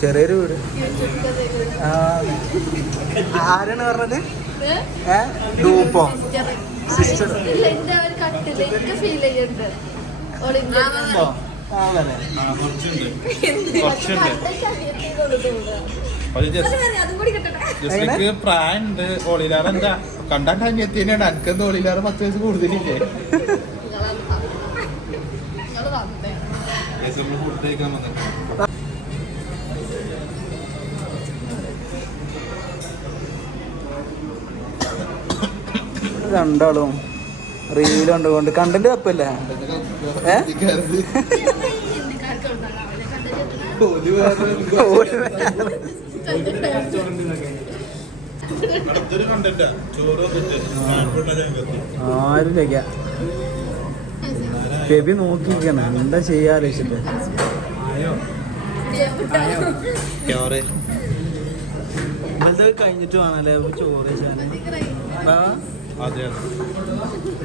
ചെറിയൊരു വീട്. ആ, ആരാണ് പറഞ്ഞത്? ഏ? ഡൂപ്പോ സിസ്റ്റർ പ്രായണ്ട്. ഓളിലാറ് എന്താ? കണ്ടാൻ കഴിഞ്ഞെത്തിനാണ് എനിക്കെന്ത് ഓളിലാറ് പത്ത് വയസ്സ് കൂടുതലില്ലേ? ഫുഡ് കഴിക്കാൻ രണ്ടാളും റീൽ കണ്ടുകൊണ്ട് കണ്ടന്റ് തപ്പല്ലേ? ഏ? ഹിന്ദിക്കാർക്ക് ഉണ്ടാകാം അവരെ കണ്ടിട്ട് അടുത്തൊരു കണ്ടന്റ് ചോറ് വന്നിട്ട് ആരും കഴിക്കാം. ബേബി നോക്കിയിരിക്കണം. എന്താ ഇതൊക്കെ കഴിഞ്ഞിട്ട് വേണല്ലേ? ചോറ് വെച്ചാൽ adentro.